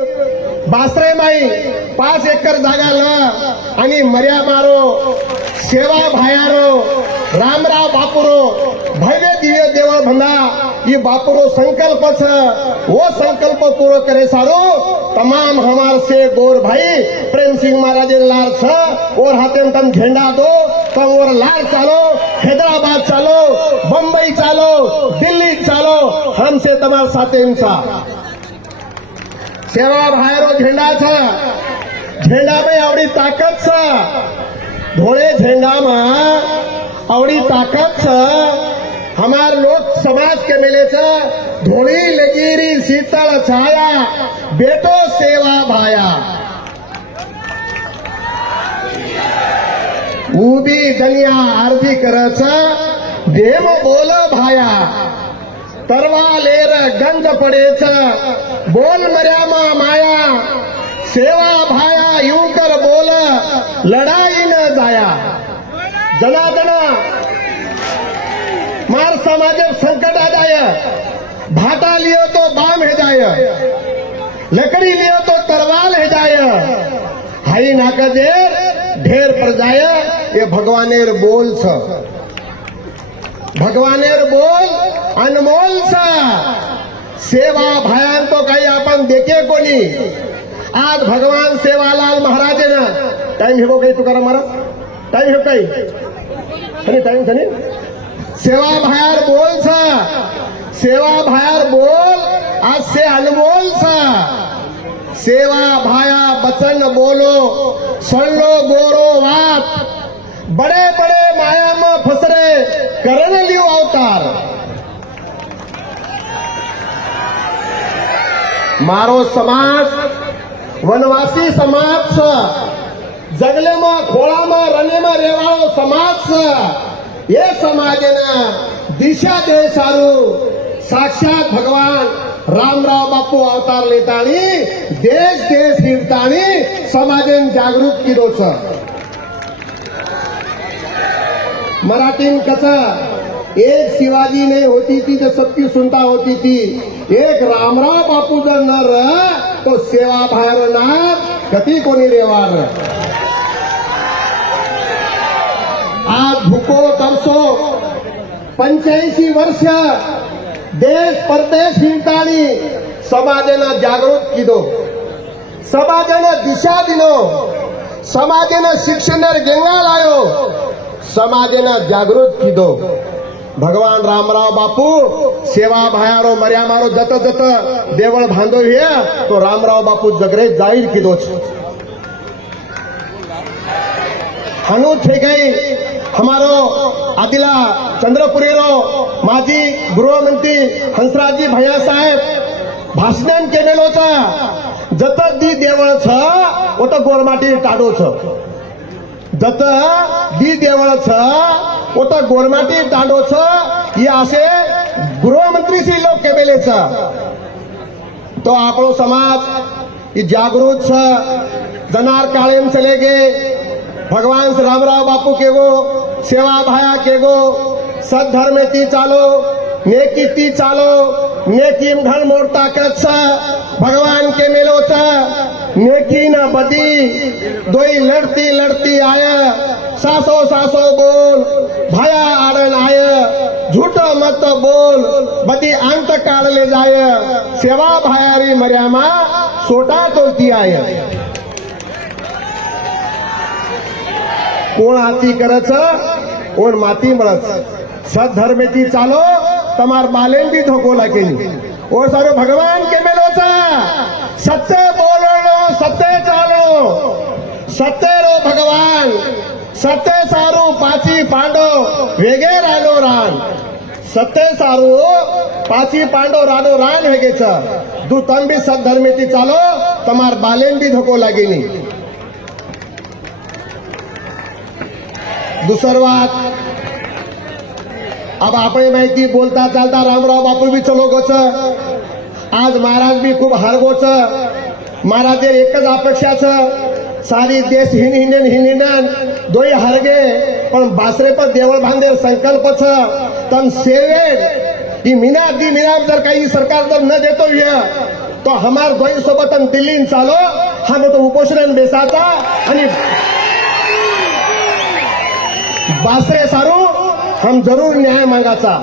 बासरे माई 5 एकर जागा ल आणि मर्या मारो सेवा भायारो रामराव बापुरो भव्य दिव्य देवळ भंगा ये बापुरो संकल्प छ वो संकल्प पूरो करे सारो तमाम हमार से गोर भाई प्रेम सिंह महाराज लार छ और हाथे में तम झंडा दो तम और लार चालो हैदराबाद चालो बम्बई चालो दिल्ली चालो हमसे तमार साथे इंसा सेवा भायरो झंडा छ झंडा में आवड़ी ताकत छ धोळे झंडा में आवड़ी ताकत छ हमार लोक समाज के मिले छ धोड़ी लकीरी शीतल छाया बेटो सेवा भाया उभी दनिया आरती करच देव बोल भाया तरवा लेर गंज पडेच बोल मर्यामा माया सेवा भाया यूं कर बोल लड़ाई न जाया जनादना मार समाज संकट आ जाय भाटा लियो तो बाम है जाय लकड़ी लियो तो तरवाल है जाय हाई नाकजेर ढेर पर जाय ये भगवानेर बोल छ भगवानेर बोल अनमोल छ सेवा भयान तो काही आपण देखे कोणी आज भगवान सेवालाल महाराज ना टाइम हेबो काही तुकाराम महाराज टाइम हेब काही टाइम छनी सेवा भायार बोल छ सेवा भायार बोल आज से अनमोल छ सेवा भाया बचन बोलो सुन लो गोरो बात बड़े बड़े माया में फसरे करण लियो अवतार मारो समाज वनवासी समाज छ जंगले में खोड़ा में रने में रेवाड़ो समाज छ ये समाजना दिशा दे सारू साक्षात भगवान रामराव बापू अवतार लेतानी देश देश हिरतानी समाजन जागृत किदो छ मराठी में कसा एक शिवाजी नहीं होती थी तो सबकी सुनता होती थी एक रामराव बापू जर न रह तो सेवा भायर ना गति कोणी रेवार आज भूको तरसो 85 वर्ष देश परदेश हिंडतानी समाजना जागृत किदो समाजना दिशा दिलो समाजना शिक्षणर गंगा लायो समाजना जागृत किदो भगवान रामराव बापू सेवा भायारो मर्या मारो जत जत देवळ बांधो हे तो रामराव बापू जगरे जाहीर किदो हनु थे गई हमारो आदिला चंद्रपुरीरो माजी गृहमंत्री हंसराजी भैया साहेब भाषण केलेलो छ जत दी देवळ छ ओत गोरमाटी टाडो छ जत दी देवळ छ ओत गोरमाटी टाडो छ ये असे गृहमंत्री श्री लोग केले छ तो आपणो समाज ये जागृत छ जनार काळेम चले गए भगवान श्री रामराव बापू के गो सेवा भाया के गो सद्धर्मेती चालो नेकीती चालो नेकीम घर मोर ताकत छ भगवान के मेलो छ नेकी न बदी दोई लड़ती लड़ती आय सासो सासो बोल भाया आड़न आय झूठो मत बोल बदी अंत काढ ले जाय सेवा भायारी मर्यामा सोटा तोलती आय कोण आती करच कोण माती मळच सद्धर्मेती चालो तमार बालेन भी धोको लागेनी और सारो भगवान के मेलो चा सत्य बोलो सत्य चालो सत्य रो भगवान सत्य सारू पाची पांडो वेगे रानो रान सत्य सारू पाची पांडो रानो रान वेगे छ दू तम भी सद्धर्मेती चालो तमार बालेन भी धोको लागेनी दुसर बात अब आपण माहिती बोलता चालता रामराव बापू भी चलो गोच आज महाराज भी खूप हारगोच महाराज एकच अपेक्षा छ सारी देश हिंडन दोई हारगे पण बासरे पर देवळ बांधे संकल्प छ तम सेवे की मीना दी मीना जर काही सरकार जर न देतो तो हमार दोई सोबत दिल्ली चालो हम तो उपोषण बेसाचा आणि बासरे सारू हम जरूर न्याय मांगाचा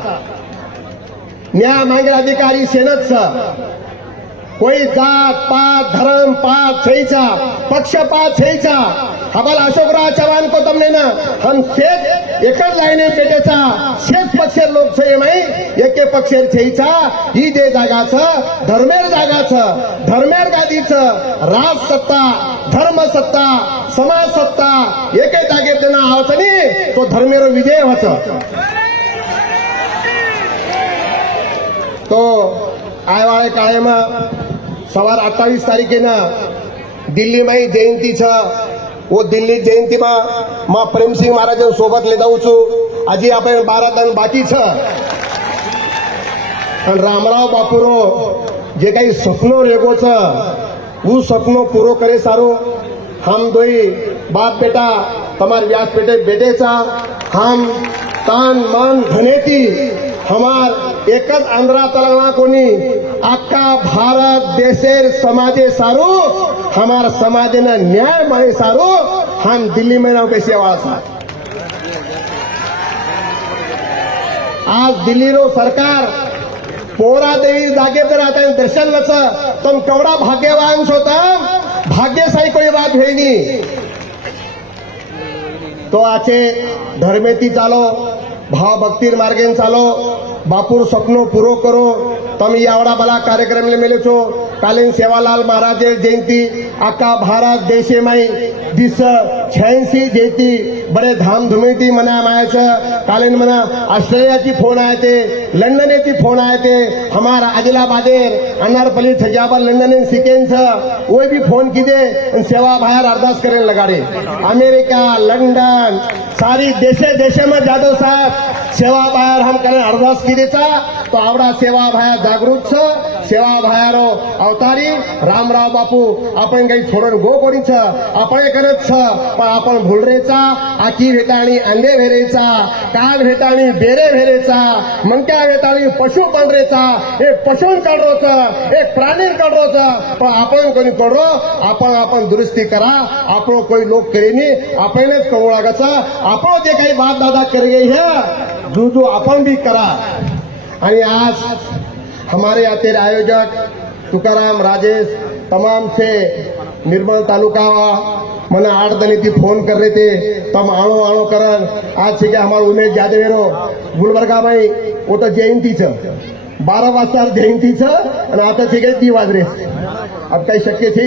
न्याय मांगे अधिकारी सेनच कोई जात पात धर्म पात छईचा पक्षपात छईचा हमारा अशोकराव चव्हाण को तमने ना हम शेत एकच लाईने पेटेचा शेत पक्षेर लोकशाही माई एके पक्षेर छईचा ही दे जागाचं धर्मेर जागाचं धर्मेर गादीचं राज सत्ता धर्म सत्ता समाज सत्ता एके जागेत त्यांना आवचनी तो धर्मेर विजय व्हायचं तो आयवाळे काळेमा सवार 28 तारीखेनं दिल्ली माई जयंतीचं वो दिल्ली जयंती मा प्रेमसिंह महाराज सोबत ले जाऊ छू आजी आपण 12 दिन बाकी छ आणि रामराव बापूरो जे काही स्वप्नो रेगोच वो स्वप्नो पूरो करे सारो हम दोई बाप बेटा तमार व्यास बेटे बेटेचा हम तान मन धनेती हमार एकच आंध्रा तेलंगाना कोणी अख्खा भारत देशेर समाजे सारू हमार समाजेना न्याय माने सारू हम दिल्ली में नाव के सेवा सा आज दिल्ली रो सरकार पोरा देवी जागे पर आता है दर्शन वच तुम केवढा भाग्यवान होता भाग्यशाही कोई बात है नहीं तो आचे धर्मेती चालो भाव भक्तीर मार्गेन चालो बापूर स्वप्नो पूरो करो तम यावड़ा बला कार्यक्रम ले मिले छो कालीन सेवालाल महाराज जयंती आका भारत देशे माई दिस 86 जयंती बड़े धामधुमीती मना मायाचं कालीन मना ऑस्ट्रेलियाची फोन आहे ते लंडनेची फोन आहे ते हमारा आदिलाबादेर अनारपली छजाबर लंडन सिकेंस वो भी फोन कीजिए सेवा बाहर अरदास करें लगाड़े अमेरिका लंडन सारी देशे देशे में जादव साहब सेवा बाहेर हम करें अरदास कीदेचा तो आवडा सेवा बाहेर जागृत सेवा बाहेरो अवतारी रामराव बापू आपण काही छोडून गो कोणीच आपण करत पण आपण भुलरेचा आखी भेटाणी अंडे भेरेचा काग भेटाणी बेरे भेरेचा मंक्या भेटाणी पशु पंढरेचा एक पशून काढरोच एक प्राणी काढरोच पण आपण कोणी करो आपण दुरुस्ती करा आपण कोई लोक करेनी आपणच करू लागायचा आपण जे काही बाप दादा करे हे जो अपन भी करा आणि आज हमारे आते आयोजक तुकाराम राजेश तमाम से निर्मल तालुका मना 8 दिन थी फोन कर रहे थे तम आणो आणो करन आज से हमारा उमेश जादवेरो गुलबर्गा में वो तो जयंतीच 12 वाजता जयंतीच आणि आता से 3 वाजरे अब काही शक्य थे